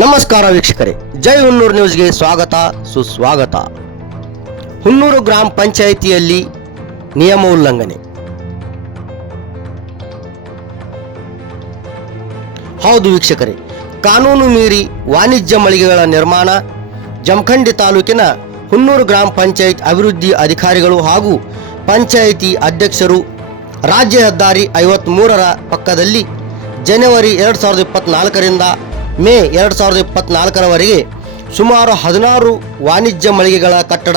ನಮಸ್ಕಾರ ವೀಕ್ಷಕರೇ, ಜೈ ಹುನ್ನೂರು ನ್ಯೂಸ್ಗೆ ಸ್ವಾಗತ, ಸುಸ್ವಾಗತ. ಹುನ್ನೂರು ಗ್ರಾಮ ಪಂಚಾಯಿತಿಯಲ್ಲಿ ನಿಯಮ ಉಲ್ಲಂಘನೆ. ಹೌದು ವೀಕ್ಷಕರೇ, ಕಾನೂನು ಮೀರಿ ವಾಣಿಜ್ಯ ಮಳಿಗೆಗಳ ನಿರ್ಮಾಣ, ಜಮಖಂಡಿ ತಾಲೂಕಿನ ಹುನ್ನೂರು ಗ್ರಾಮ ಪಂಚಾಯತ್ ಅಭಿವೃದ್ಧಿ ಅಧಿಕಾರಿಗಳು ಹಾಗೂ ಪಂಚಾಯಿತಿ ಅಧ್ಯಕ್ಷರು ರಾಜ್ಯ ಹೆದ್ದಾರಿ ಐವತ್ತ್ಮೂರರ ಪಕ್ಕದಲ್ಲಿ ಜನವರಿ ಎರಡು ಸಾವಿರದ ಇಪ್ಪತ್ತ್ನಾಲ್ಕರಿಂದ ಮೇ ಎರಡು ಸಾವಿರದ ಇಪ್ಪತ್ನಾಲ್ಕರವರೆಗೆ ಸುಮಾರು ಹದಿನಾರು ವಾಣಿಜ್ಯ ಮಳಿಗೆಗಳ ಕಟ್ಟಡ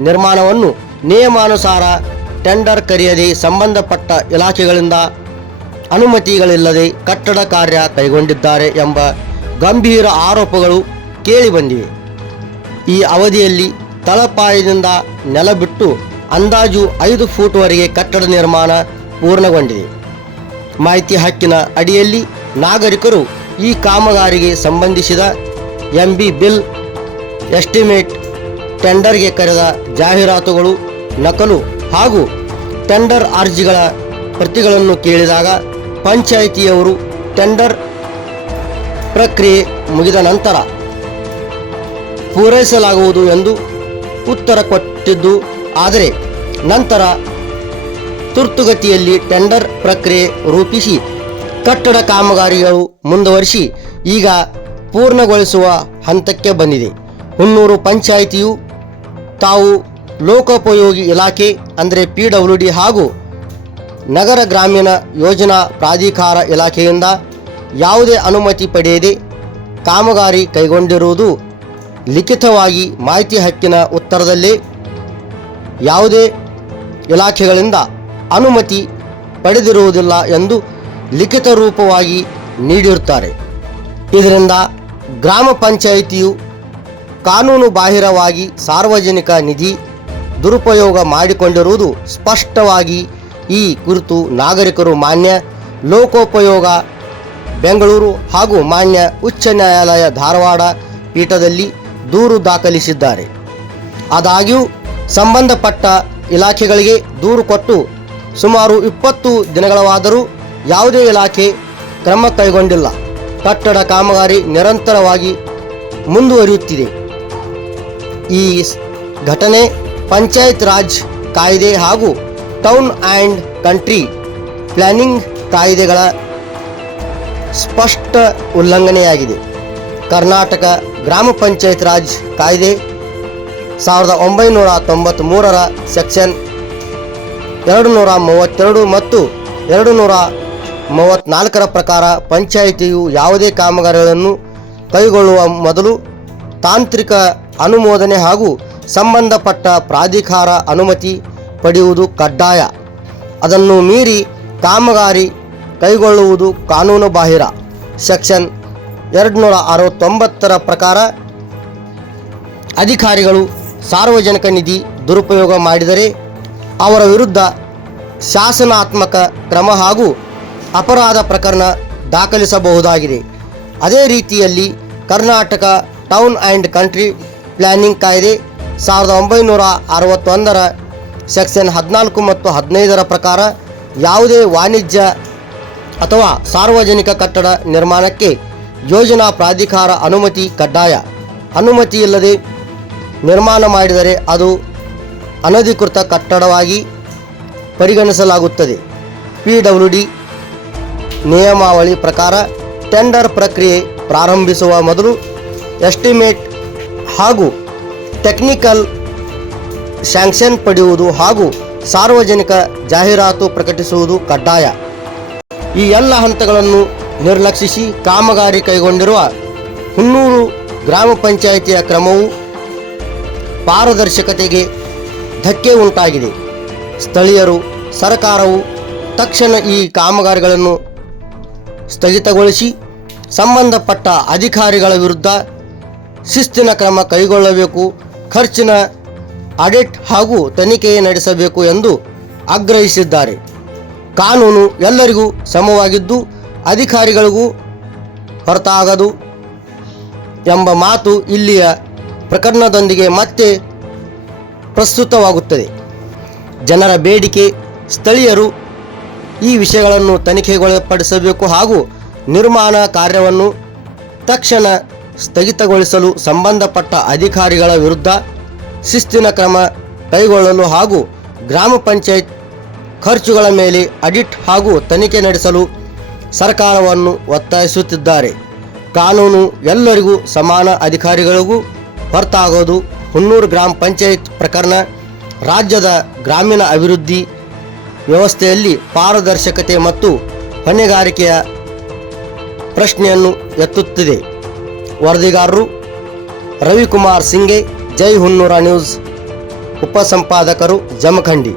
ನಿರ್ಮಾಣವನ್ನು ನಿಯಮಾನುಸಾರ ಟೆಂಡರ್ ಕರೆಯದೆ ಸಂಬಂಧಪಟ್ಟ ಇಲಾಖೆಗಳಿಂದ ಅನುಮತಿಗಳಿಲ್ಲದೆ ಕಟ್ಟಡ ಕಾರ್ಯ ಕೈಗೊಂಡಿದ್ದಾರೆ ಎಂಬ ಗಂಭೀರ ಆರೋಪಗಳು ಕೇಳಿಬಂದಿವೆ ಈ ಅವಧಿಯಲ್ಲಿ ತಳಪಾಯದಿಂದ ನೆಲ ಬಿಟ್ಟು ಅಂದಾಜು ಐದು ಫೂಟ್ವರೆಗೆ ಕಟ್ಟಡ ನಿರ್ಮಾಣ ಪೂರ್ಣಗೊಂಡಿದೆ. ಮಾಹಿತಿ ಹಕ್ಕಿನ ಅಡಿಯಲ್ಲಿ ನಾಗರಿಕರು ಈ ಕಾಮಗಾರಿಗೆ ಸಂಬಂಧಿಸಿದ ಎಂ ಬಿ ಬಿಲ್ ಎಸ್ಟಿಮೇಟ್ ಟೆಂಡರ್ಗೆ ಕರೆದ ಜಾಹೀರಾತುಗಳು ನಕಲು ಹಾಗೂ ಟೆಂಡರ್ ಅರ್ಜಿಗಳ ಪ್ರತಿಗಳನ್ನು ಕೇಳಿದಾಗ ಪಂಚಾಯಿತಿಯವರು ಟೆಂಡರ್ ಪ್ರಕ್ರಿಯೆ ಮುಗಿದ ನಂತರ ಪೂರೈಸಲಾಗುವುದು ಎಂದು ಉತ್ತರ ಕೊಟ್ಟಿದ್ದು, ಆದರೆ ನಂತರ ತುರ್ತುಗತಿಯಲ್ಲಿ ಟೆಂಡರ್ ಪ್ರಕ್ರಿಯೆ ರೂಪಿಸಿ ಕಟ್ಟಡ ಕಾಮಗಾರಿಗಳು ಮುಂದುವರಿಸಿ ಈಗ ಪೂರ್ಣಗೊಳಿಸುವ ಹಂತಕ್ಕೆ ಬಂದಿದೆ. ಹುನ್ನೂರು ಪಂಚಾಯಿತಿಯು ತಾವು ಲೋಕೋಪಯೋಗಿ ಇಲಾಖೆ ಅಂದರೆ ಪಿ ಡಬ್ಲ್ಯೂ ಡಿ ಹಾಗೂ ನಗರ ಗ್ರಾಮೀಣ ಯೋಜನಾ ಪ್ರಾಧಿಕಾರ ಇಲಾಖೆಯಿಂದ ಯಾವುದೇ ಅನುಮತಿ ಪಡೆಯದೆ ಕಾಮಗಾರಿ ಕೈಗೊಂಡಿರುವುದು ಲಿಖಿತವಾಗಿ ಮಾಹಿತಿ ಹಕ್ಕಿನ ಉತ್ತರದಲ್ಲಿ ಯಾವುದೇ ಇಲಾಖೆಗಳಿಂದ ಅನುಮತಿ ಪಡೆದಿರುವುದಿಲ್ಲ ಎಂದು ಲಿಖಿತ ರೂಪವಾಗಿ ನೀಡಿರುತ್ತಾರೆ. ಇದರಿಂದ ಗ್ರಾಮ ಪಂಚಾಯಿತಿಯು ಕಾನೂನು ಬಾಹಿರವಾಗಿ ಸಾರ್ವಜನಿಕ ನಿಧಿ ದುರುಪಯೋಗ ಮಾಡಿಕೊಂಡಿರುವುದು ಸ್ಪಷ್ಟವಾಗಿ ಈ ಕುರಿತು ನಾಗರಿಕರು ಮಾನ್ಯ ಲೋಕೋಪಯೋಗ ಬೆಂಗಳೂರು ಹಾಗೂ ಮಾನ್ಯ ಉಚ್ಚ ನ್ಯಾಯಾಲಯ ಧಾರವಾಡ ಪೀಠದಲ್ಲಿ ದೂರು ದಾಖಲಿಸಿದ್ದಾರೆ. ಆದಾಗ್ಯೂ ಸಂಬಂಧಪಟ್ಟ ಇಲಾಖೆಗಳಿಗೆ ದೂರು ಕೊಟ್ಟು ಸುಮಾರು ಇಪ್ಪತ್ತು ದಿನಗಳವಾದರೂ ಯಾವುದೇ ಇಲಾಖೆ ಕ್ರಮ ಕೈಗೊಂಡಿಲ್ಲ. ಕಟ್ಟಡ ಕಾಮಗಾರಿ ನಿರಂತರವಾಗಿ ಮುಂದುವರಿಯುತ್ತಿದೆ. ಈ ಘಟನೆ ಪಂಚಾಯತ್ ರಾಜ್ ಕಾಯ್ದೆ ಹಾಗೂ ಟೌನ್ ಆ್ಯಂಡ್ ಕಂಟ್ರಿ ಪ್ಲಾನಿಂಗ್ ಕಾಯ್ದೆಗಳ ಸ್ಪಷ್ಟ ಉಲ್ಲಂಘನೆಯಾಗಿದೆ. ಕರ್ನಾಟಕ ಗ್ರಾಮ ಪಂಚಾಯತ್ ರಾಜ್ ಕಾಯ್ದೆ ಸಾವಿರದ ಒಂಬೈನೂರ ತೊಂಬತ್ತ್ಮೂರರ ಸೆಕ್ಷನ್ ಎರಡು ನೂರ ಮೂವತ್ತೆರಡು ಮತ್ತು ಎರಡು ನೂರ ಮೂವತ್ತ್ನಾಲ್ಕರ ಪ್ರಕಾರ ಪಂಚಾಯಿತಿಯು ಯಾವುದೇ ಕಾಮಗಾರಿಗಳನ್ನು ಕೈಗೊಳ್ಳುವ ಮೊದಲು ತಾಂತ್ರಿಕ ಅನುಮೋದನೆ ಹಾಗೂ ಸಂಬಂಧಪಟ್ಟ ಪ್ರಾಧಿಕಾರ ಅನುಮತಿ ಪಡೆಯುವುದು ಕಡ್ಡಾಯ. ಅದನ್ನು ಮೀರಿ ಕಾಮಗಾರಿ ಕೈಗೊಳ್ಳುವುದು ಕಾನೂನು ಬಾಹಿರ. ಸೆಕ್ಷನ್ ಎರಡು ನೂರ ಅರವತ್ತೊಂಬತ್ತರ ಪ್ರಕಾರ ಅಧಿಕಾರಿಗಳು ಸಾರ್ವಜನಿಕ ನಿಧಿ ದುರುಪಯೋಗ ಮಾಡಿದರೆ ಅವರ ವಿರುದ್ಧ ಶಾಸನಾತ್ಮಕ ಕ್ರಮ ಹಾಗೂ ಅಪರಾಧ ಪ್ರಕರಣ ದಾಖಲಿಸಬಹುದಾಗಿದೆ. ಅದೇ ರೀತಿಯಲ್ಲಿ Karnataka town and country planning ಕಾಯ್ದೆ ಸಾವಿರದ ಒಂಬೈನೂರ ಅರವತ್ತೊಂದರ ಸೆಕ್ಷನ್ ಹದಿನಾಲ್ಕು ಮತ್ತು ಹದಿನೈದರ ಪ್ರಕಾರ ಯಾವುದೇ ವಾಣಿಜ್ಯ ಅಥವಾ ಸಾರ್ವಜನಿಕ ಕಟ್ಟಡ ನಿರ್ಮಾಣಕ್ಕೆ ಯೋಜನಾ ಪ್ರಾಧಿಕಾರ ಅನುಮತಿ ಕಡ್ಡಾಯ. ಅನುಮತಿ ಇಲ್ಲದೆ ನಿರ್ಮಾಣ ಮಾಡಿದರೆ ಅದು ಅನಧಿಕೃತ ಕಟ್ಟಡವಾಗಿ ಪರಿಗಣಿಸಲಾಗುತ್ತದೆ. ಪಿ ಡಬ್ಲ್ಯೂ ಡಿ ನಿಯಮಾವಳಿ ಪ್ರಕಾರ ಟೆಂಡರ್ ಪ್ರಕ್ರಿಯೆ ಪ್ರಾರಂಭಿಸುವ ಮೊದಲು ಎಸ್ಟಿಮೇಟ್ ಹಾಗೂ ಟೆಕ್ನಿಕಲ್ ಸ್ಯಾಂಕ್ಷನ್ ಪಡೆಯುವುದು ಹಾಗೂ ಸಾರ್ವಜನಿಕ ಜಾಹೀರಾತು ಪ್ರಕಟಿಸುವುದು ಕಡ್ಡಾಯ. ಈ ಎಲ್ಲ ಹಂತಗಳನ್ನು ನಿರ್ಲಕ್ಷಿಸಿ ಕಾಮಗಾರಿ ಕೈಗೊಂಡಿರುವ ಹುನ್ನೂರು ಗ್ರಾಮ ಪಂಚಾಯಿತಿಯ ಕ್ರಮವು ಪಾರದರ್ಶಕತೆಗೆ ಧಕ್ಕೆ ಉಂಟಾಗಿದೆ. ಸ್ಥಳೀಯರು, ಸರ್ಕಾರವು ತಕ್ಷಣ ಈ ಕಾಮಗಾರಿಗಳನ್ನು ಸ್ಥಗಿತಗೊಳಿಸಿ ಸಂಬಂಧಪಟ್ಟ ಅಧಿಕಾರಿಗಳ ವಿರುದ್ಧ ಶಿಸ್ತಿನ ಕ್ರಮ ಕೈಗೊಳ್ಳಬೇಕು, ಖರ್ಚಿನ ಆಡಿಟ್ ಹಾಗೂ ತನಿಖೆ ನಡೆಸಬೇಕು ಎಂದು ಆಗ್ರಹಿಸಿದ್ದಾರೆ. ಕಾನೂನು ಎಲ್ಲರಿಗೂ ಸಮವಾಗಿದ್ದು ಅಧಿಕಾರಿಗಳಿಗೂ ಹೊರತಾಗದು ಎಂಬ ಮಾತು ಇಲ್ಲಿಯ ಪ್ರಕರಣದೊಂದಿಗೆ ಮತ್ತೆ ಪ್ರಸ್ತುತವಾಗುತ್ತದೆ. ಜನರ ಬೇಡಿಕೆ ಸ್ಥಳೀಯರು ಈ ವಿಷಯಗಳನ್ನು ತನಿಖೆಗೊಳಪಡಿಸಬೇಕು ಹಾಗೂ ನಿರ್ಮಾಣ ಕಾರ್ಯವನ್ನು ತಕ್ಷಣ ಸ್ಥಗಿತಗೊಳಿಸಲು ಸಂಬಂಧಪಟ್ಟ ಅಧಿಕಾರಿಗಳ ವಿರುದ್ಧ ಶಿಸ್ತಿನ ಕ್ರಮ ಕೈಗೊಳ್ಳಲು ಹಾಗೂ ಗ್ರಾಮ ಪಂಚಾಯತ್ ಖರ್ಚುಗಳ ಮೇಲೆ ಅಡಿಟ್ ಹಾಗೂ ತನಿಖೆ ನಡೆಸಲು ಸರ್ಕಾರವನ್ನು ಒತ್ತಾಯಿಸುತ್ತಿದ್ದಾರೆ. ಕಾನೂನು ಎಲ್ಲರಿಗೂ ಸಮಾನ ಅಧಿಕಾರಿಗಳಿಗೂ ಹೊರತಾಗೋದು ಹುನ್ನೂರು ಗ್ರಾಮ ಪಂಚಾಯತ್ ಪ್ರಕರಣ, ರಾಜ್ಯದ ಗ್ರಾಮೀಣ ಅಭಿವೃದ್ಧಿ ವ್ಯವಸ್ಥೆಯಲ್ಲಿ ಪಾರದರ್ಶಕತೆ ಮತ್ತು ಹೊಣೆಗಾರಿಕೆಯ ಪ್ರಶ್ನೆಯನ್ನು ಎತ್ತುತ್ತಿದೆ. ವರದಿಗಾರರು ರವಿಕುಮಾರ್ ಸಿಂಗೆ ಜೈ ಹುನ್ನೂರ ನ್ಯೂಸ್ ಉಪಸಂಪಾದಕರು ಜಮಖಂಡಿ.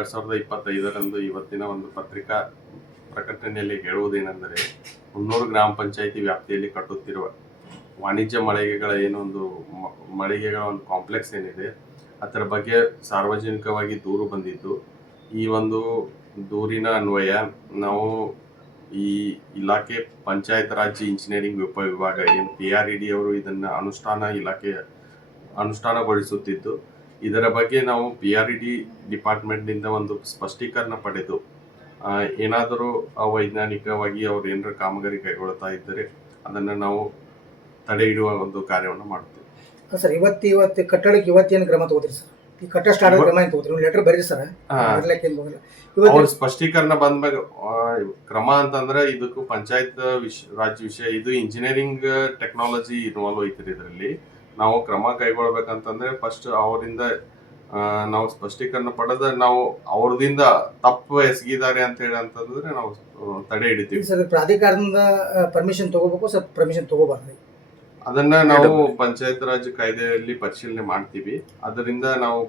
ಎರಡ್ ಸಾವಿರದ ಇಪ್ಪತ್ತೈದರಂದು ಇವತ್ತಿನ ಒಂದು ಪತ್ರಿಕಾ ಪ್ರಕಟಣೆಯಲ್ಲಿ ಹೇಳುವುದೇನೆಂದರೆ, ಮುನ್ನೂರು ಗ್ರಾಮ ಪಂಚಾಯಿತಿ ವ್ಯಾಪ್ತಿಯಲ್ಲಿ ಕಟ್ಟುತ್ತಿರುವ ವಾಣಿಜ್ಯ ಮಳಿಗೆಗಳ ಏನೊಂದು ಮಳಿಗೆಗಳ ಒಂದು ಕಾಂಪ್ಲೆಕ್ಸ್ ಏನಿದೆ, ಅದರ ಬಗ್ಗೆ ಸಾರ್ವಜನಿಕವಾಗಿ ದೂರು ಬಂದಿದ್ದು, ಈ ಒಂದು ದೂರಿನ ಅನ್ವಯ ನಾವು ಈ ಇಲಾಖೆ ಪಂಚಾಯತ್ ರಾಜ್ ಇಂಜಿನಿಯರಿಂಗ್ ಉಪವಿಭಾಗ ಏನು ಪಿ ಆರ್ ಇ ಡಿ ಅವರು ಇದನ್ನು ಅನುಷ್ಠಾನ ಇಲಾಖೆ ಅನುಷ್ಠಾನಗೊಳಿಸುತ್ತಿದ್ದು ಇದರ ಬಗ್ಗೆ ನಾವು ಪಿ ಆರ್ ಇ ಡಿ ಡಿಪಾರ್ಟ್ಮೆಂಟ್ನಿಂದ ಒಂದು ಸ್ಪಷ್ಟೀಕರಣ ಪಡೆದು ಏನಾದರೂ ಅವೈಜ್ಞಾನಿಕವಾಗಿ ಅವ್ರು ಏನಾರ ಕಾಮಗಾರಿ ಕೈಗೊಳ್ತಾ ಇದ್ದರೆ ಅದನ್ನು ನಾವು ತಡೆ ಹಿಡುವ ಒಂದು ಕಾರ್ಯವನ್ನು ಮಾಡ್ತೀವಿ ಸರ್ ಇವತ್ತು ಇವತ್ತು ಕಟ್ಟಡಕ್ಕೆ ಇವತ್ತೇನು ಕ್ರಮ ತಗೋತೀರಿ ಸರ್? ಈ ಕಟ್ಟ ಸ್ಟಾರ್ಟ್ ಕ್ರಮ ಏನು ತಗೋತೀರಿ? ಲೆಟರ್ ಬರೀರಿ ಸರ್ ಅವ್ರ ಸ್ಪಷ್ಟೀಕರಣ ಬಂದ ಆ, ಕ್ರಮ ಅಂತಂದ್ರೆ ಇದಕ್ಕೂ ಪಂಚಾಯತ್ ವಿಷ ರಾಜ್ಯ ವಿಷಯ ಇದು ಇಂಜಿನಿಯರಿಂಗ್ ಟೆಕ್ನಾಲಜಿ ಇನ್ವಾಲ್ವ್ ಐತ್ರಿ ಇದರಲ್ಲಿ. ನಾವು ಕ್ರಮ ಕೈಗೊಳ್ಬೇಕಂತಂದ್ರೆ ಫಸ್ಟ್ ಅವರಿಂದ ನಾವು ಸ್ಪಷ್ಟೀಕರಣ ಪಡೆದ ನಾವು ಅವ್ರದಿಂದ ತಪ್ಪು ಎಸಗಿದ್ದಾರೆ ಅಂತ ಹೇಳಿ ಅಂತಂದ್ರೆ ನಾವು ತಡೆ ಹಿಡಿತೀವಿ. ಸರ್ ಪ್ರಾಧಿಕಾರದಿಂದ ಪರ್ಮಿಷನ್ ತಗೋಬೇಕು ಸರ್ ಪರ್ಮಿಷನ್ ತಗೋಬಾರ್ದು. ಅದನ್ನ ನಾವು ಪಂಚಾಯತ್ ರಾಜ್ ಕಾಯ್ದೆಯಲ್ಲಿ ಪರಿಶೀಲನೆ ಮಾಡ್ತೀವಿ. ಅದರಿಂದ ನಾವು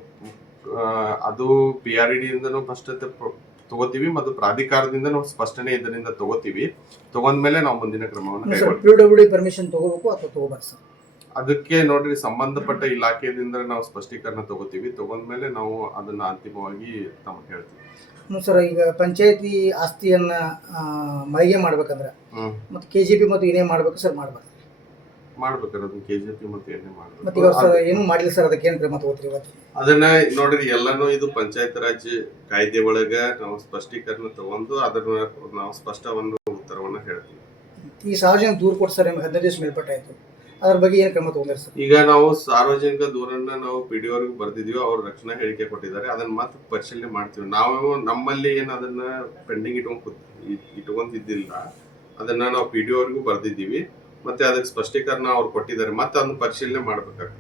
ಅದು ಪಿ ಆರ್ ಡಿ ಇಂದನೂ ಸ್ಪಷ್ಟತೆ ಪ್ರ- ತಗೋತೀವಿ ಮತ್ತು ಪ್ರಾಧಿಕಾರದಿಂದನೂ ಸ್ಪಷ್ಟನೆ ಇದರಿಂದ ತಗೋತೀವಿ. ತಗೊಂಡ್ಮೇಲೆ ನಾವು ಮುಂದಿನ ಕ್ರಮವನ್ನು ಪರ್ಮಿಷನ್ ತಗೋಬೇಕು ಅಥವಾ ತಗೋಬಾರ್ದು ಸರ್? ಅದಕ್ಕೆ ನೋಡ್ರಿ ಸಂಬಂಧಪಟ್ಟ ಇಲಾಖೆಯಿಂದ ನಾವು ಸ್ಪಷ್ಟೀಕರಣ ತಗೋತೀವಿ. ತಗೊಂಡ್ಮೇಲೆ ನಾವು ಅದನ್ನ ಅಂತಿಮವಾಗಿ ತಮಗೆ ಹೇಳ್ತೀವಿ. ಸರ್ ಈಗ ಪಂಚಾಯತಿ ಆಸ್ತಿಯನ್ನ ಆ, ಮಳಿಗೆ ಮಾಡ್ಬೇಕಂದ್ರೆ ಹ್ಮ್. ಮತ್ತೆ ಕೆ ಜಿ ಪಿ ಮತ್ತು ಏನೇ ಮಾಡ್ಬೇಕು ಸರ್ ಮಾಡಬಾರ್ದು. ಮಾಡ್ಬೇಕಾದ್ರೆ ಅದನ್ನ ಕೆ ಜಿ ಮತ್ತೆ ಏನೇ ಮತ್ತು ಇವಾಗ ಸರ್ ಮಾಡ್ಬೇಕು ಏನೂ ಮಾಡಿಲ್ಲ ಸರ್ ಅದಕ್ಕೆ ತಗೋತೀರಿ ಇವತ್ತು? ಅದನ್ನ ನೋಡ್ರಿ ಎಲ್ಲಾನು ಇದು ಪಂಚಾಯತ್ ರಾಜ್ ಕಾಯ್ದೆ ಒಳಗ ನಾವು ಸ್ಪಷ್ಟೀಕರಣ ತಗೊಂಡು ಅದನ್ನ ನಾವು ಸ್ಪಷ್ಟವನ್ನು ಉತ್ತರವನ್ನ ಹೇಳ್ತೀವಿ. ಈ ಸಾರ್ವಜನಿಕ ದೂರು ಕೊಟ್ಟು ಸರ್ ನಿಮ್ಗೆ ಹದಿನೈದು ದಿವಸ ಮೇಲ್ಪಟ್ಟ ಆಯಿತು ಅದ್ರ ಬಗ್ಗೆ ಏನು ಕ್ರಮ ತಗೊಂಡಿರಿ ಸರ್? ಈಗ ನಾವು ಸಾರ್ವಜನಿಕ ದೂರನ್ನ ನಾವು ಪಿ ಡಿ ಅವ್ರಿಗೆ ಬರ್ದಿದೀವಿ ಅವ್ರ ರಕ್ಷಣಾ ಹೇಳಿಕೆ ಕೊಟ್ಟಿದ್ದಾರೆ ಅದನ್ನ ಮತ್ತೆ ಪರಿಶೀಲನೆ ಮಾಡ್ತೀವಿ. ನಾವು ನಮ್ಮಲ್ಲಿ ಏನು ಅದನ್ನ ಪೆಂಡಿಂಗ್ ಇಟ್ಕೊಂಡ್ ಕೂತ್- ಇಟ್ಕೊಂತಿದ್ದಿಲ್ಲ ಅದನ್ನ ನಾವು ಪಿ ಡಿ ಅವ್ರಿಗೂ ಬರ್ದಿದ್ದೀವಿ ಮತ್ತೆ ಅದಕ್ಕೆ ಸ್ಪಷ್ಟೀಕರಣ ಅವ್ರು ಕೊಟ್ಟಿದ್ದಾರೆ ಮತ್ತೆ ಅದನ್ನ ಪರಿಶೀಲನೆ ಮಾಡ್ಬೇಕಾಗ್ತದೆ.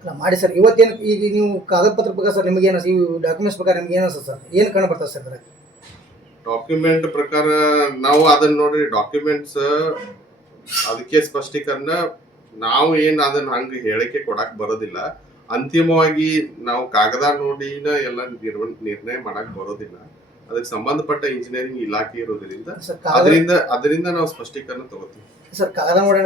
ಅಲ್ಲ ಮಾಡಿ ಸರ್ ಇವತ್ತೇನು ಈಗ ನೀವು ಕಾಗದ ಪತ್ರ ಪ್ರಕಾರ ಸರ್ ನಿಮಗೆ ಏನು ಈ ಡಾಕ್ಯುಮೆಂಟ್ಸ್ ಪ್ರಕಾರ ನಿಮ್ಗೆ ಏನು ಸರ್? ಏನು ಕಾಣ ಬರ್ತದೆ ಸರ್ ಅದ್ರಾಗ ಡಾಕ್ಯುಮೆಂಟ್ ಪ್ರಕಾರ ನಾವು ಅದನ್ನ ನೋಡಿ ಡಾಕ್ಯುಮೆಂಟ್ಸ್ ಅದಕ್ಕೆ ಸ್ಪಷ್ಟೀಕರಣ ನಾವು ಏನು ಅದನ್ನ ಹಂಗೆ ಹೇಳಿಕೆ ಕೊಡಕ್ ಬರೋದಿಲ್ಲ. ಅಂತಿಮವಾಗಿ ನಾವು ಕಾಗದ ನೋಡಿನ ಎಲ್ಲ ನಿರ್ಣಯ ಮಾಡಕ್ ಬರೋದಿಲ್ಲ. ಅದಕ್ಕೆ ಸಂಬಂಧಪಟ್ಟ ಇಂಜಿನಿಯರಿಂಗ್ ಇಲಾಖೆ ಇರೋದ್ರಿಂದ ಅದರಿಂದ ಅದರಿಂದ ನಾವು ಸ್ಪಷ್ಟೀಕರಣ ತಗೋತೀವಿ. ಸರ್ ಕಾಗದ ಮಾಡೋಣ